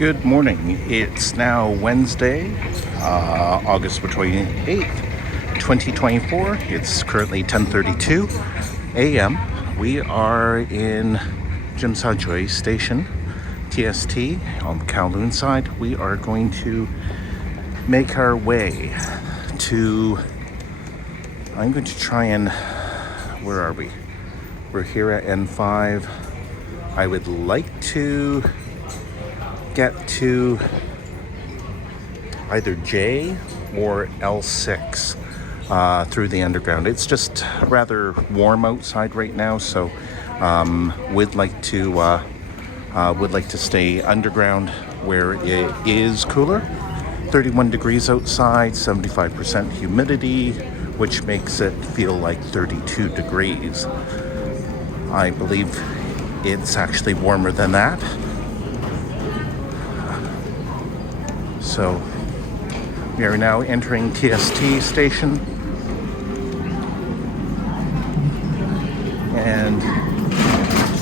Good morning. It's now Wednesday, August 28th, 2024. It's currently 10:32 a.m. We are in Jimsajoi Station, TST, on the Kowloon side. We are going to make our way to... I'm going to try and... Where are we? We're here at N5. I would like to get to either J or L6 through the underground. It's just rather warm outside right now, so would like to stay underground where it is cooler. 31 degrees outside, 75% humidity, which makes it feel like 32 degrees. I believe it's actually warmer than that. So we are now entering TST station, and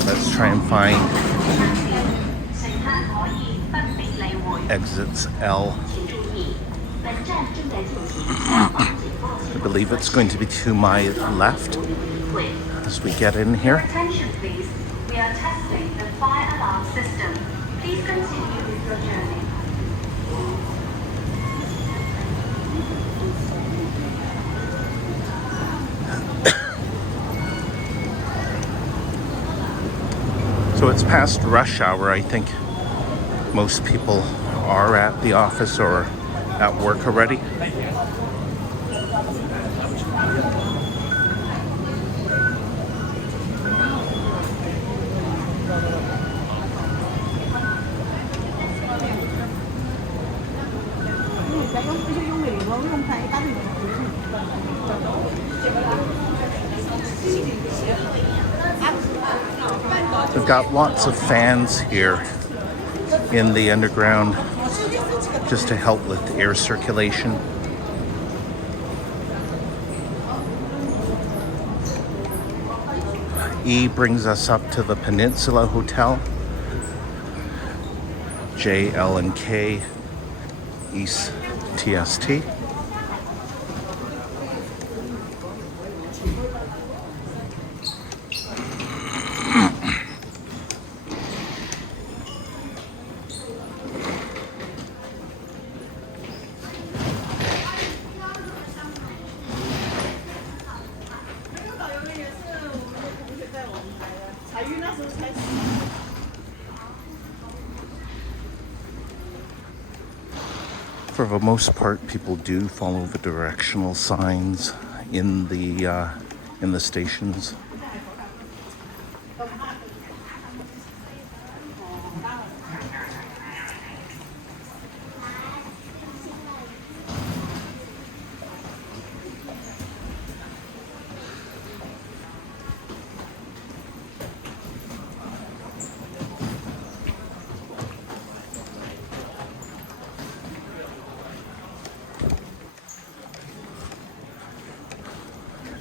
let's try and find exits L. I believe it's going to be to my left as we get in here. Attention please, we are testing the fire alarm system. Please continue with your journey. So it's past rush hour. I think most people are at the office or at work already. We've got lots of fans here in the underground just to help with air circulation. E brings us up to the Peninsula Hotel. J, L, and K, East TST. For the most part, people do follow the directional signs in the stations.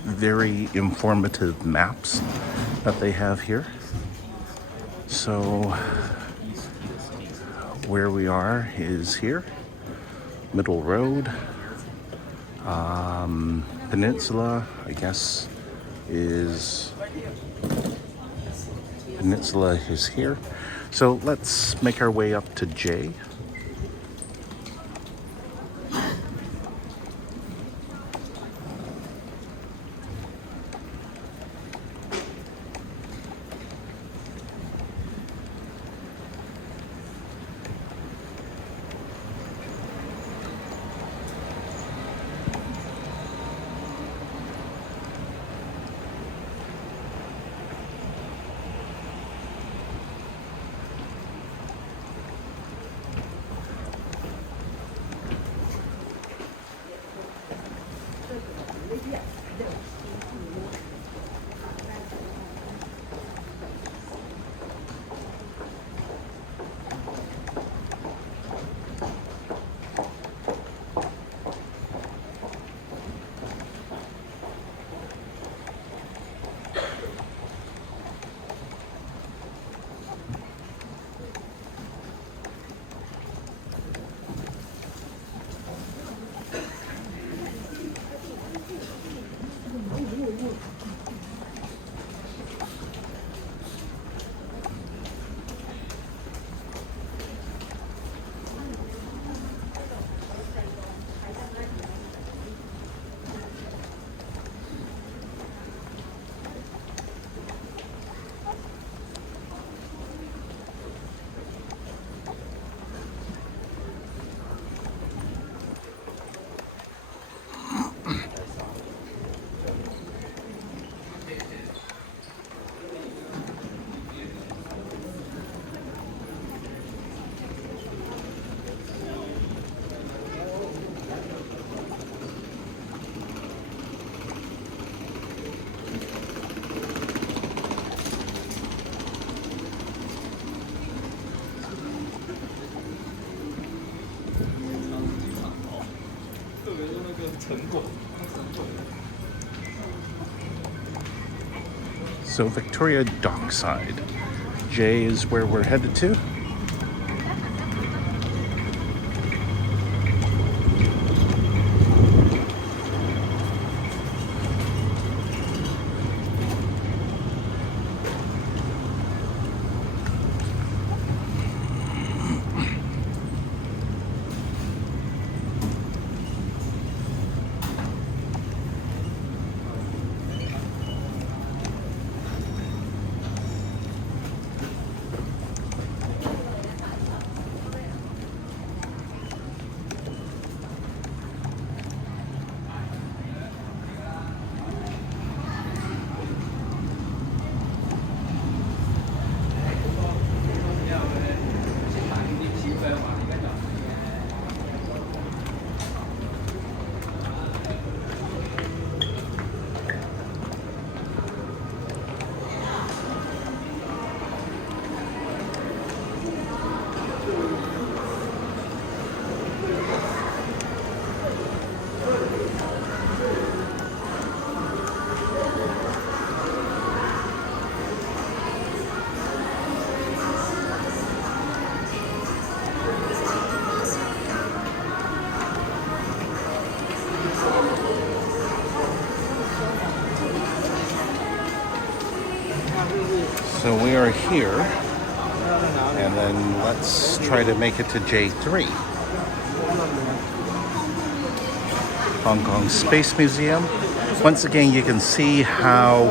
Very informative maps that they have here. So where we are is here, Middle Road, Peninsula, I guess Peninsula is here. So let's make our way up to J. So Victoria Dockside. J is where we're headed to. So we are here, and then let's try to make it to J3. Hong Kong Space Museum. Once again, you can see how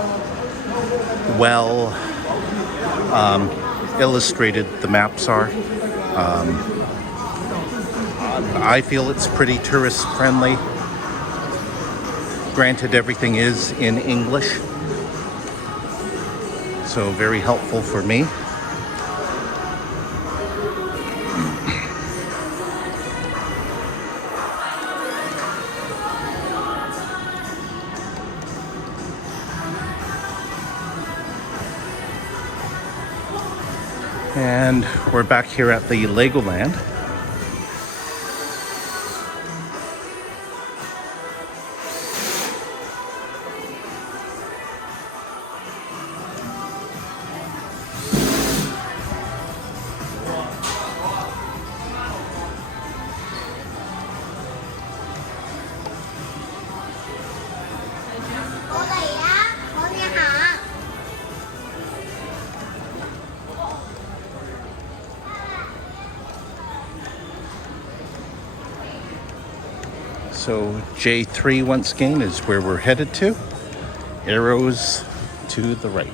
well illustrated the maps are. I feel it's pretty tourist friendly. Granted, everything is in English, so very helpful for me. And we're back here at the Legoland. So J3 once again is where we're headed to. Arrows to the right.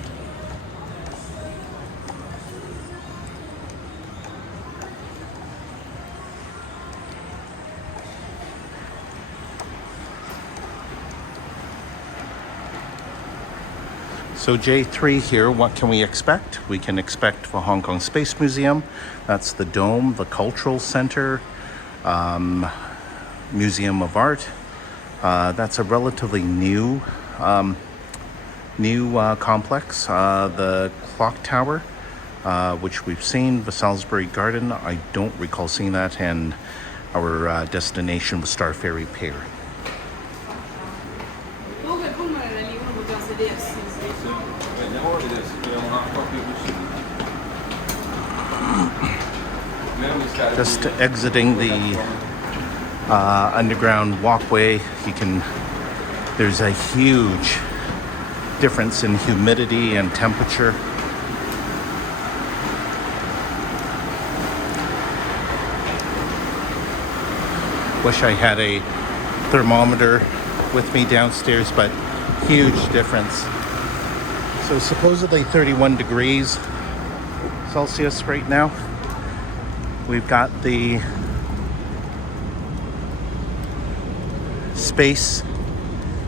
So J3 here, what can we expect? We can expect the Hong Kong Space Museum. That's the Dome, the Cultural Center, Museum of Art. That's a relatively new complex. The Clock Tower, which we've seen, the Salisbury Garden. I don't recall seeing that, and our destination was Star Ferry Pier. Just exiting the underground walkway, there's a huge difference in humidity and temperature. Wish I had a thermometer with me downstairs, but huge difference. So supposedly 31 degrees Celsius right now. We've got the Space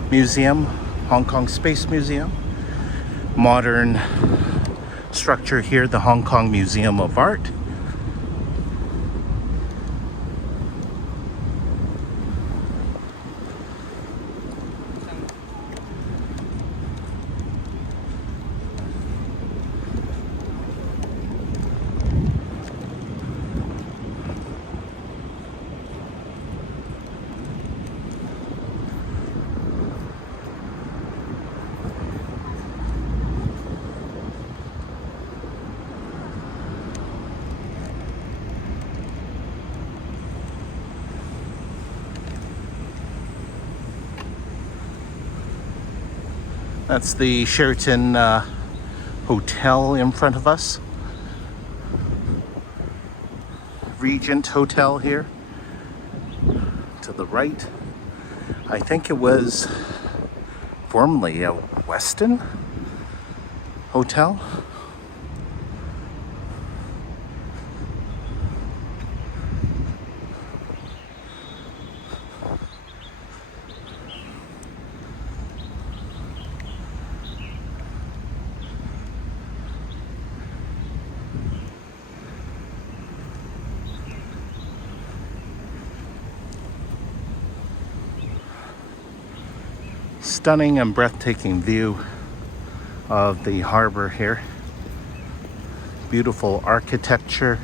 Museum, Hong Kong Space Museum. Modern structure here, the Hong Kong Museum of Art. That's the Sheraton Hotel in front of us. Regent Hotel here. To the right, I think it was formerly a Westin Hotel. Stunning and breathtaking view of the harbor here. Beautiful architecture.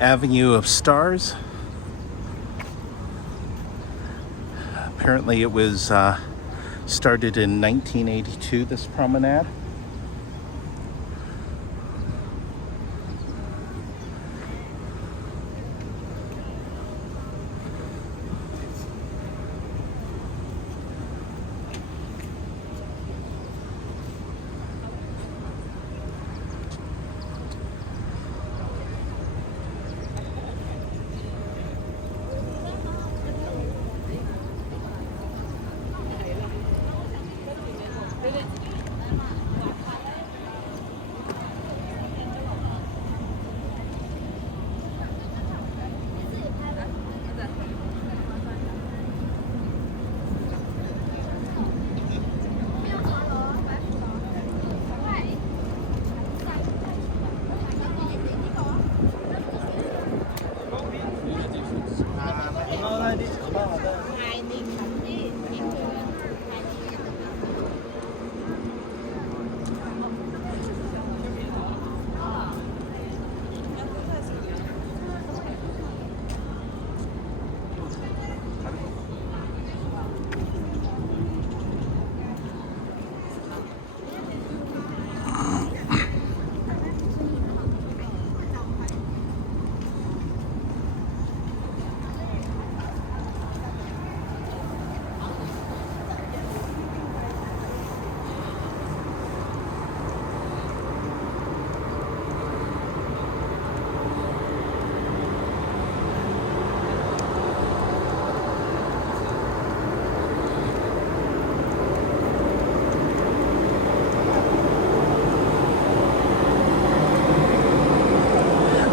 Avenue of Stars. Apparently it was started in 1982, this promenade.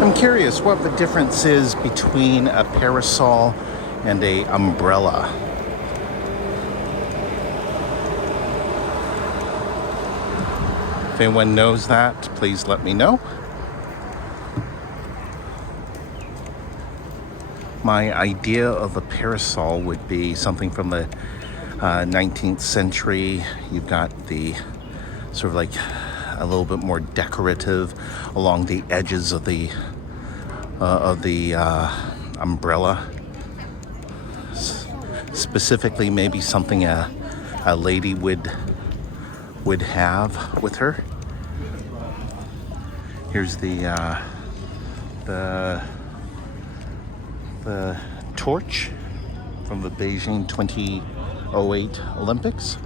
I'm curious what the difference is between a parasol and a umbrella. If anyone knows that, please let me know. My idea of a parasol would be something from the 19th century. You've got the sort of like a little bit more decorative along the edges of the umbrella. Specifically, maybe something a lady would have with her. Here's the torch from the Beijing 2008 Olympics.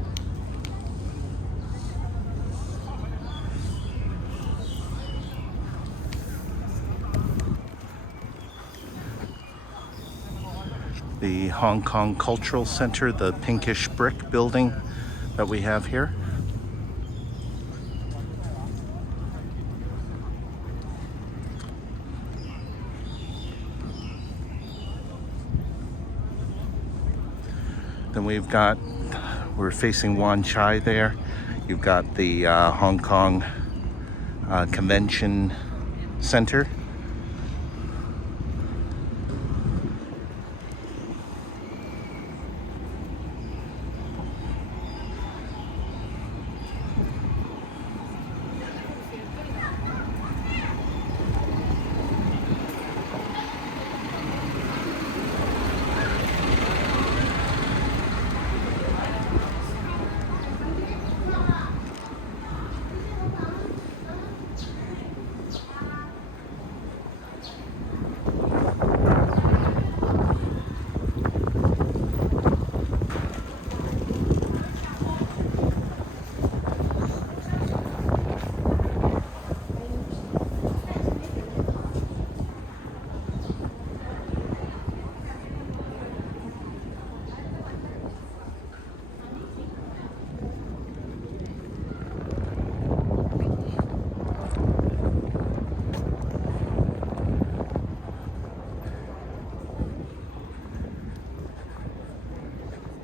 The Hong Kong Cultural Center, the pinkish brick building that we have here. Then we're facing Wan Chai there. You've got the Hong Kong Convention Center.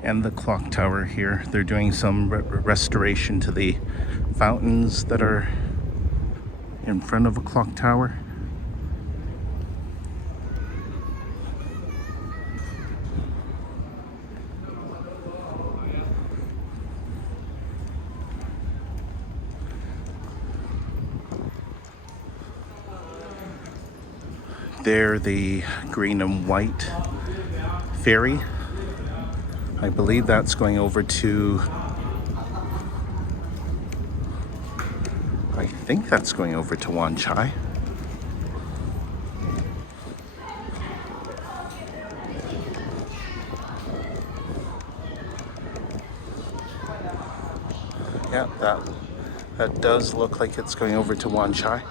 and the clock tower here. They're doing some restoration to the fountains that are in front of a clock tower. There, the green and white ferry. I believe that's going over to, I think that's going over to Wan Chai. Yeah, that does look like it's going over to Wan Chai.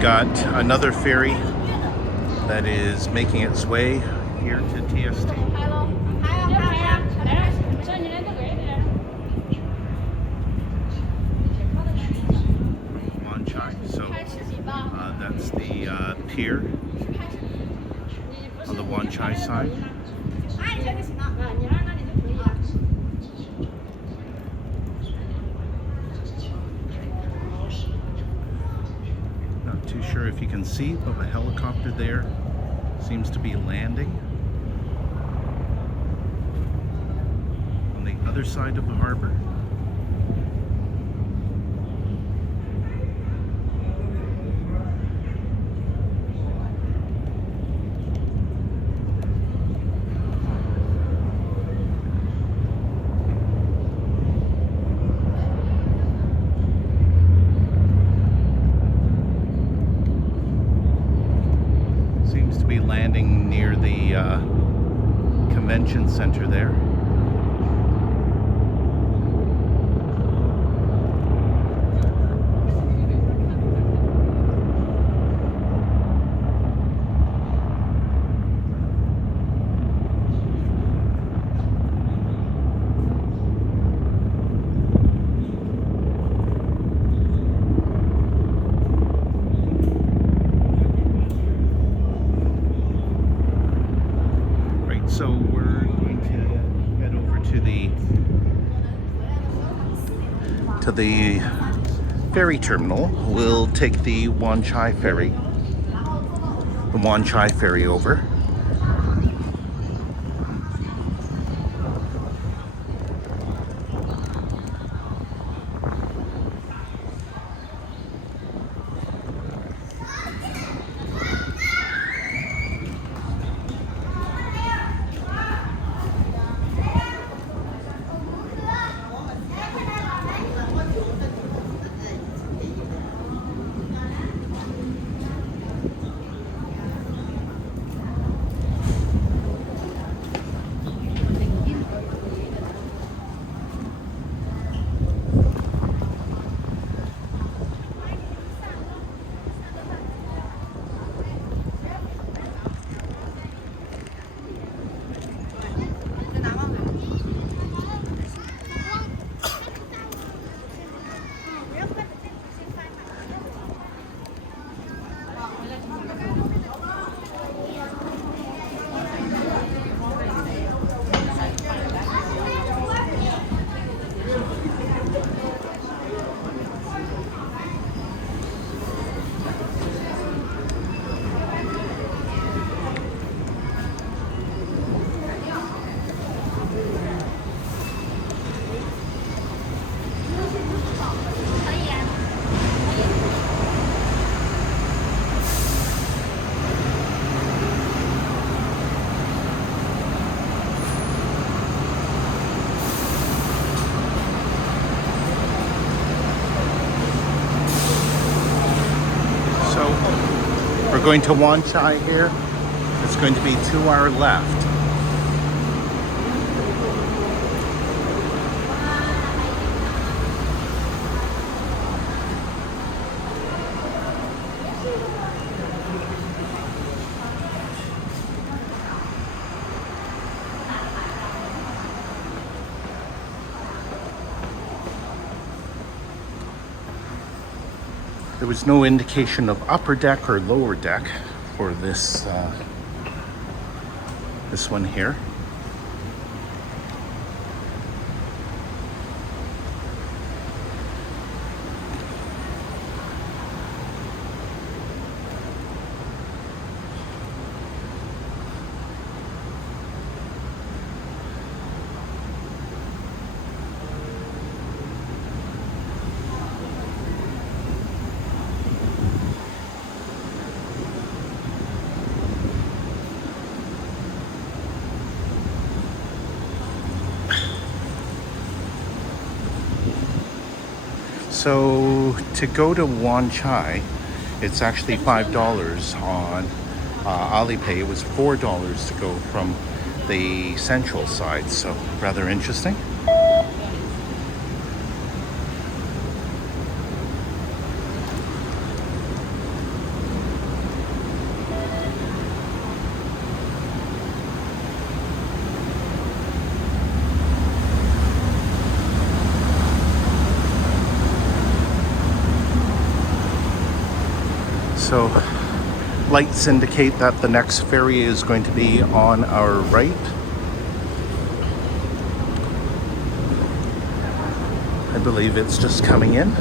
Got another ferry that is making its way here to TST. Wan Chai. So that's the pier on the Wan Chai side. Not too sure if you can see, but a helicopter there seems to be landing on the other side of the harbor. Landing near the convention center there. So we're going to head over to the ferry terminal. We'll take the Wan Chai ferry over. going to Wan Chai here, it's going to be to our left. There was no indication of upper deck or lower deck for this this one here. So to go to Wan Chai, it's actually $5 on Alipay. It was $4 to go from the central side, so rather interesting. So lights indicate that the next ferry is going to be on our right. I believe it's just coming in.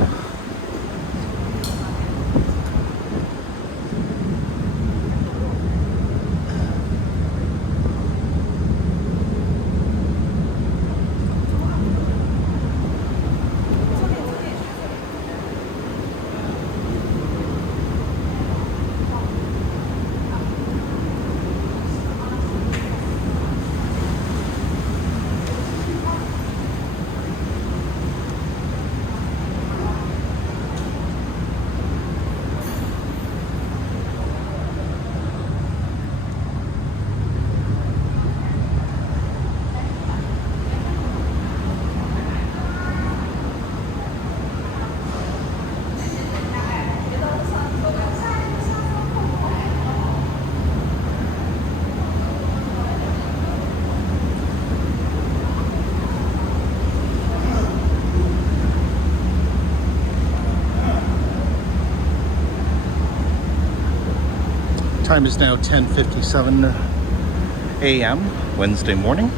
Time is now 10:57 a.m. Wednesday morning.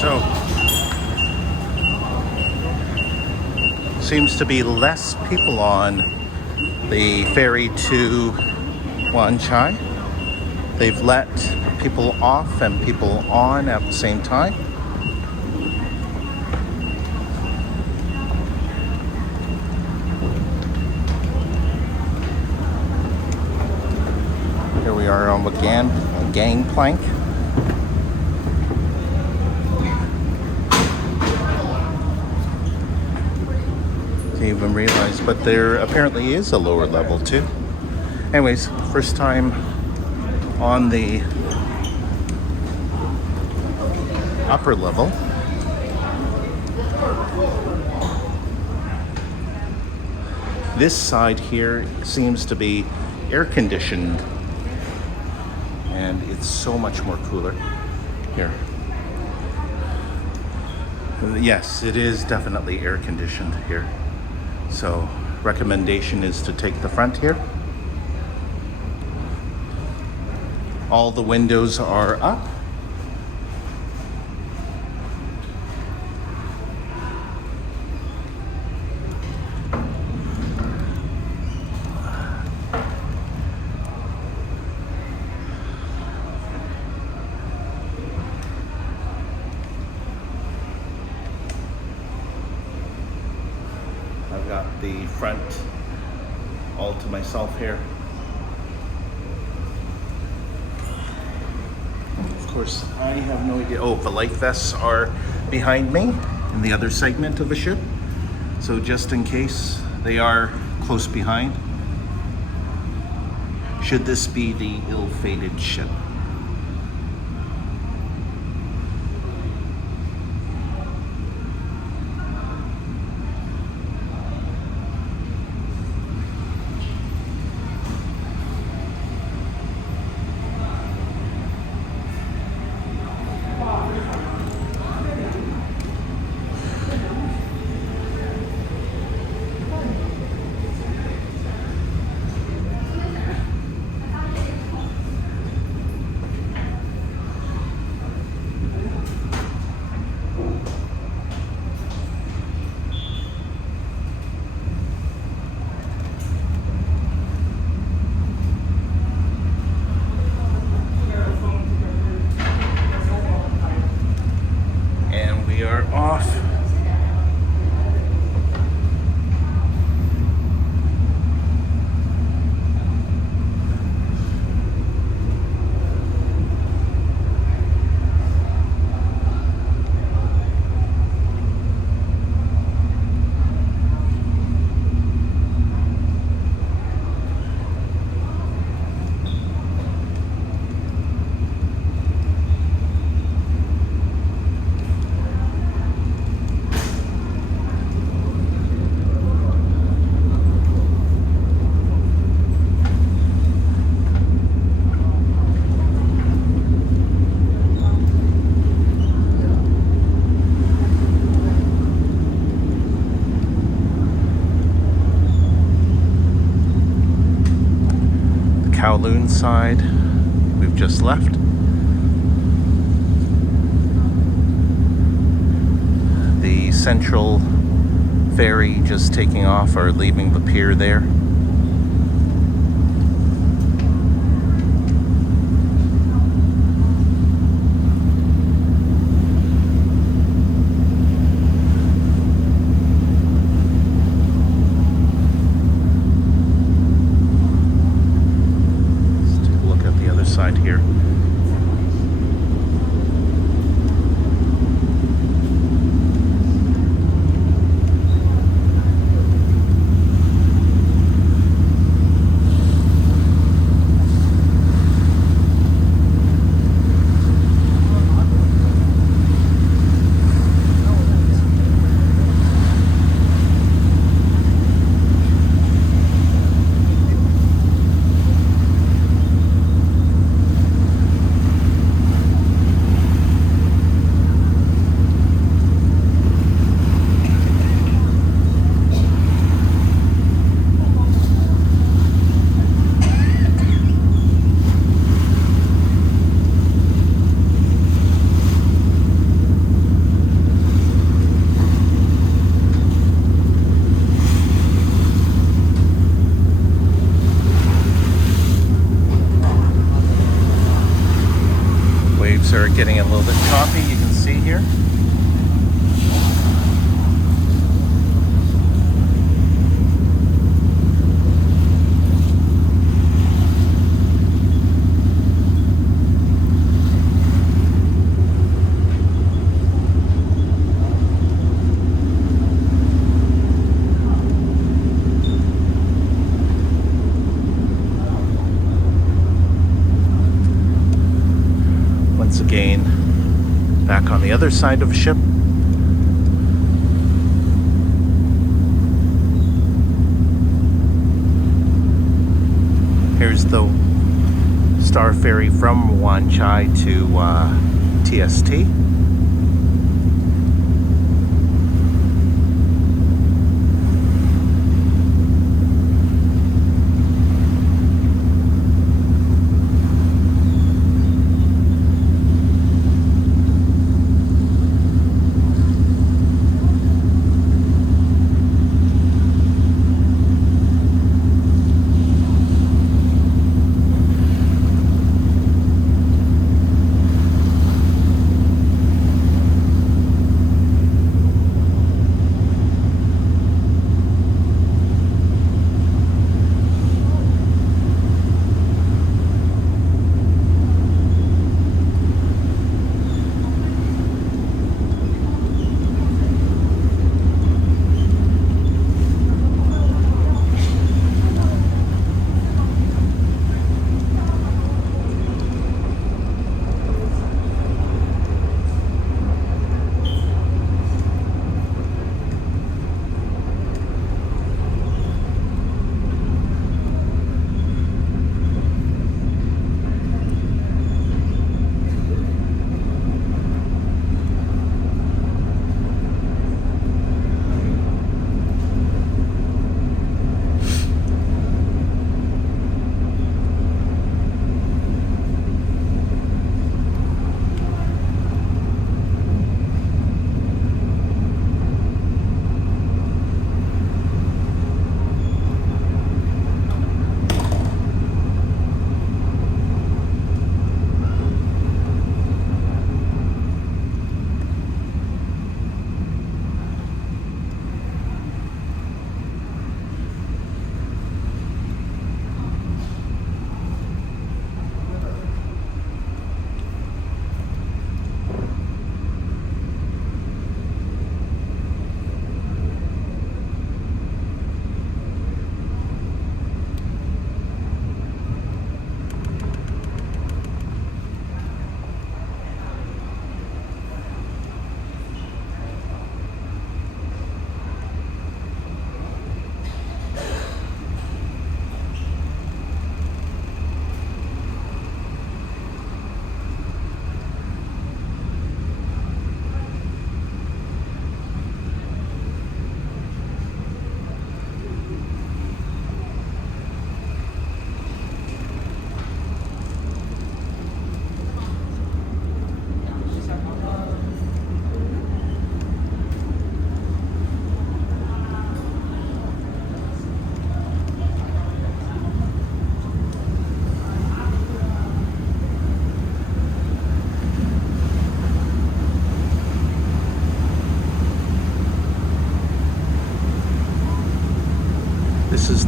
So, seems to be less people on the ferry to Wan Chai. They've let people off and people on at the same time. Here we are on the gangplank. Didn't even realize, but there apparently is a lower level too. Anyways, first time on the upper level. This side here seems to be air conditioned, and it's so much more cooler here. Yes, it is definitely air conditioned here. So recommendation is to take the front here. All the windows are up. front all to myself here. Of course, I have no idea. Oh, the life vests are behind me in the other segment of the ship. So just in case they are close behind, should this be the ill-fated ship. We are off. Kowloon side we've just left. The Central ferry just taking off or leaving the pier there. Side here. Are getting a little bit choppy, you can see here. Once again, back on the other side of the ship. Here's the Star Ferry from Wan Chai to TST.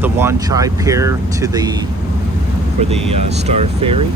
the Wan Chai Pier for the Star Ferry.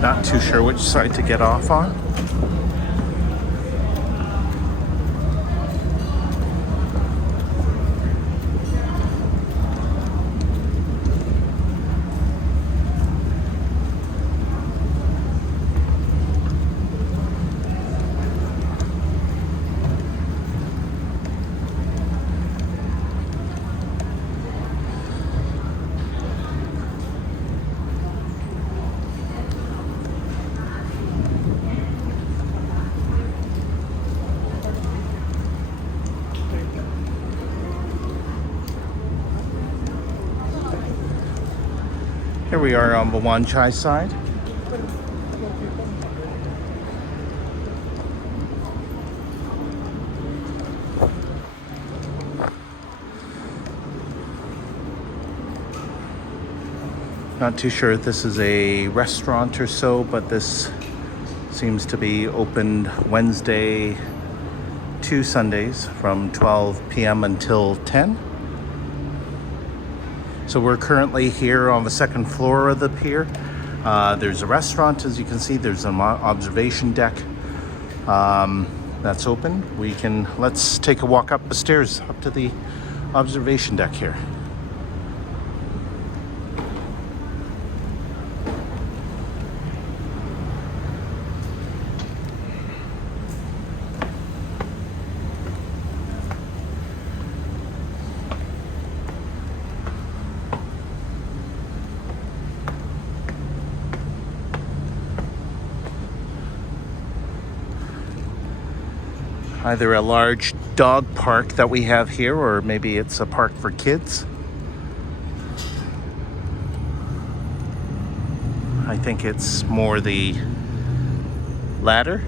Not too sure which side to get off on. Here we are on the Wan Chai side. Not too sure if this is a restaurant or so, but this seems to be opened Wednesday to Sundays from 12 p.m. until 10. So we're currently here on the second floor of the pier. There's a restaurant, as you can see. There's an observation deck that's open. Let's take a walk up the stairs up to the observation deck here. Either a large dog park that we have here, or maybe it's a park for kids. I think it's more the latter.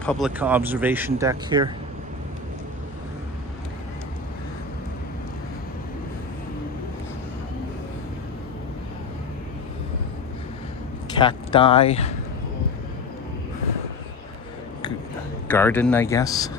Public observation deck here. Cacti. Garden, I guess.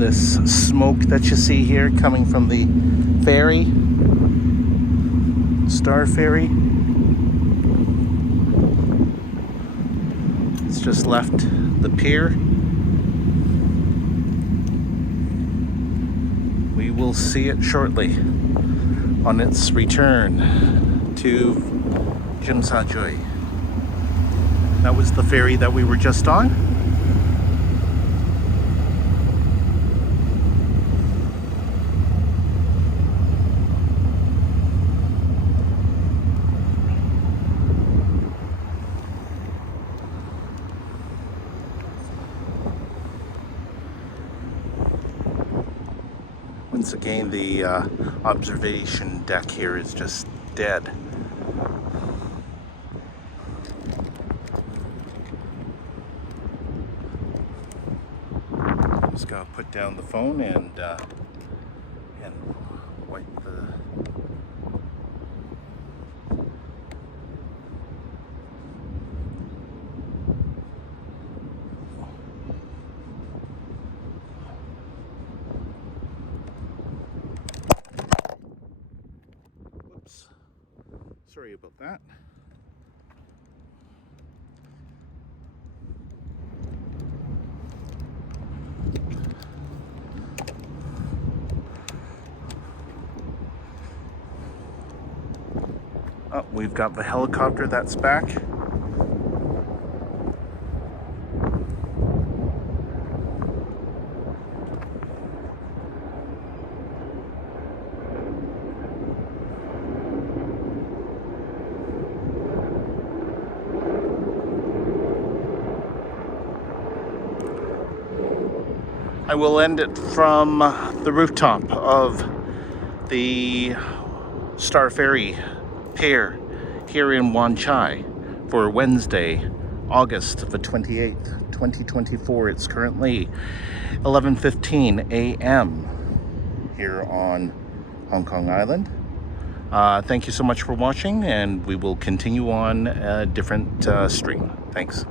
this smoke that you see here coming from the ferry, Star Ferry. It's just left the pier. We will see it shortly on its return to Jimsajoy. That was the ferry that we were just on. Once again, the observation deck here is just dead. Just gotta put down the phone and wipe the. Whoops. Sorry about that. Oh, we've got the helicopter that's back. I will end it from the rooftop of the Star Ferry pier here in Wan Chai for Wednesday, August the 28th, 2024. It's currently 11:15 a.m. here on Hong Kong Island. Thank you so much for watching, and we will continue on a different stream. Thanks.